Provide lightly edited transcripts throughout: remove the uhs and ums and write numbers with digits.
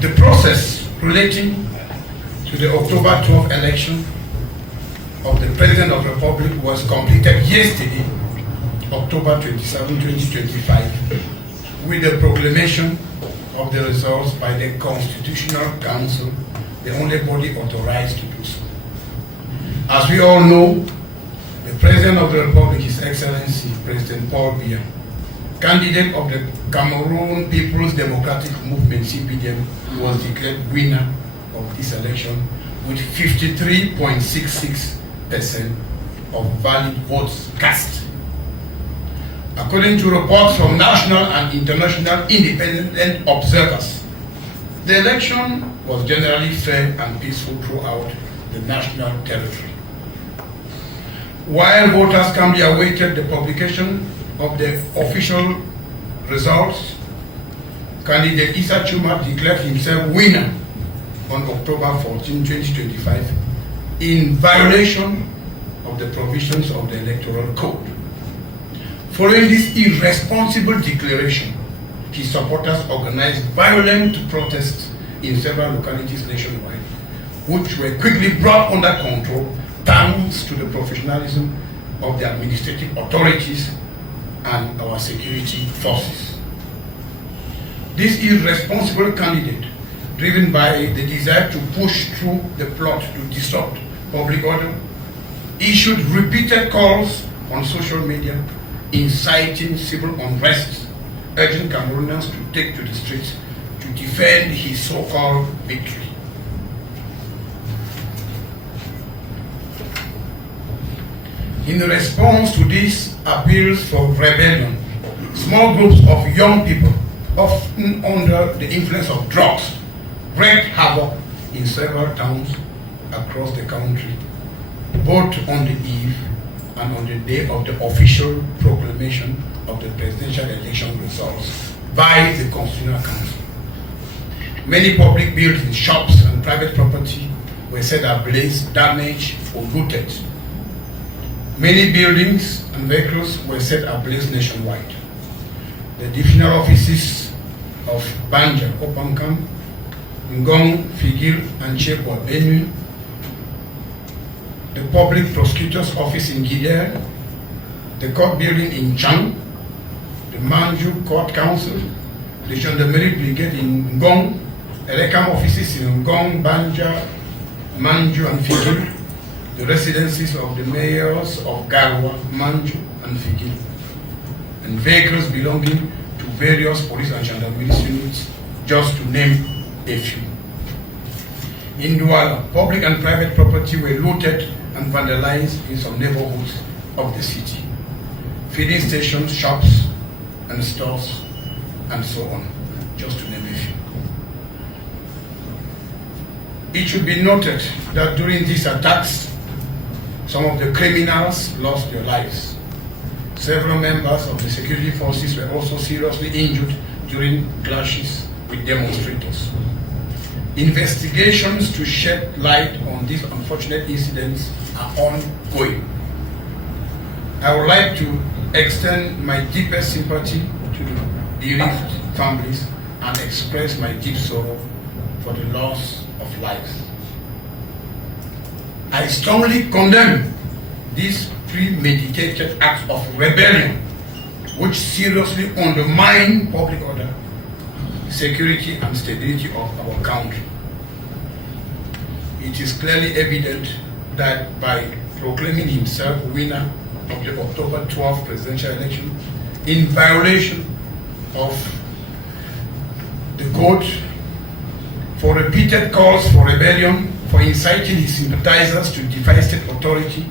The process relating to the October 12 election of the President of the Republic was completed yesterday, October 27, 2025, with the proclamation of the results by the Constitutional Council, the only body authorized to do so. As we all know, the President of the Republic, His Excellency President Paul Biya, candidate of the Cameroon People's Democratic Movement, CPDM, was declared winner of this election with 53.66% of valid votes cast. According to reports from national and international independent observers, the election was generally fair and peaceful throughout the national territory. While voters calmly awaited the publication of the official results, candidate Issa Tchiroma declared himself winner on October 14, 2025, in violation of the provisions of the Electoral Code. Following this irresponsible declaration, his supporters organized violent protests in several localities nationwide, which were quickly brought under control thanks to the professionalism of the administrative authorities and our security forces. This irresponsible candidate, driven by the desire to push through the plot to disrupt public order, issued repeated calls on social media inciting civil unrest, urging Cameroonians to take to the streets to defend his so-called victory. In response to these appeals for rebellion, small groups of young people, often under the influence of drugs, wreaked havoc in several towns across the country, both on the eve and on the day of the official proclamation of the presidential election results by the Constitutional Council. Many public buildings, shops, and private property were set ablaze, damaged, or looted. Many buildings and vehicles were set ablaze nationwide. The divisional offices of Banja, Opankam, Ngong, Figil, and Chepwa, Benue, the public prosecutor's office in Gidere, the court building in Chang, the Manju Court Council, the Gendarmerie Brigade in Ngong, Elekam offices in Ngong, Banja, Manju, and Figil, the residences of the mayors of Garwa, Manju, and Figil, and vehicles belonging to various police and gendarmerie units, just to name a few. In Douala, public and private property were looted and vandalized in some neighborhoods of the city. Feeding stations, shops, and stores, and so on, just to name a few. It should be noted that during these attacks, some of the criminals lost their lives. Several members of the security forces were also seriously injured during clashes with demonstrators. Investigations to shed light on these unfortunate incidents are ongoing. I would like to extend my deepest sympathy to the bereaved families and express my deep sorrow for the loss of lives. I strongly condemn these premeditated acts of rebellion which seriously undermine public order, security, and stability of our country. It is clearly evident that by proclaiming himself winner of the October 12 presidential election in violation of the code, for repeated calls for rebellion, for inciting his sympathizers to defy state authority,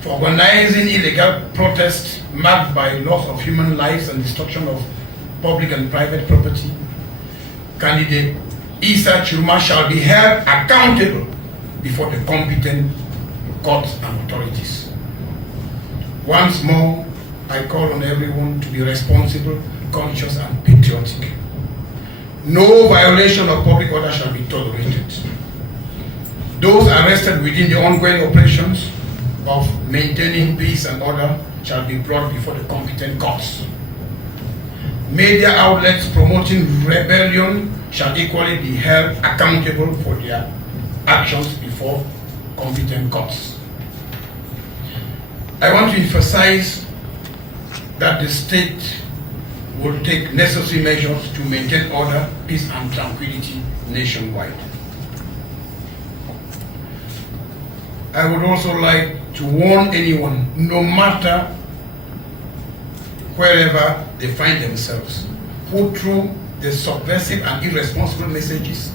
for organizing illegal protests marked by loss of human lives and destruction of public and private property, candidate Issa Tchiroma shall be held accountable before the competent courts and authorities. Once more, I call on everyone to be responsible, conscious, and patriotic. No violation of public order shall be tolerated. Those arrested within the ongoing operations of maintaining peace and order shall be brought before the competent courts. Media outlets promoting rebellion shall equally be held accountable for their actions before competent courts. I want to emphasize that the state will take necessary measures to maintain order, peace, and tranquility nationwide. I would also like to warn anyone, no matter wherever they find themselves, who through the subversive and irresponsible messages,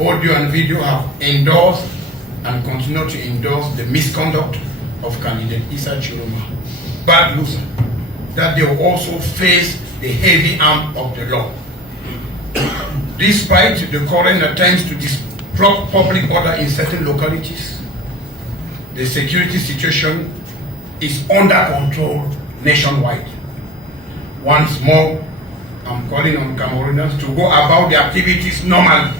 audio and video have endorsed and continue to endorse the misconduct of candidate Issa Tchiroma, bad loser, that they will also face the heavy arm of the law. Despite the current attempts to disrupt public order in certain localities, the security situation is under control nationwide. Once more, I'm calling on Cameroonians to go about their activities normally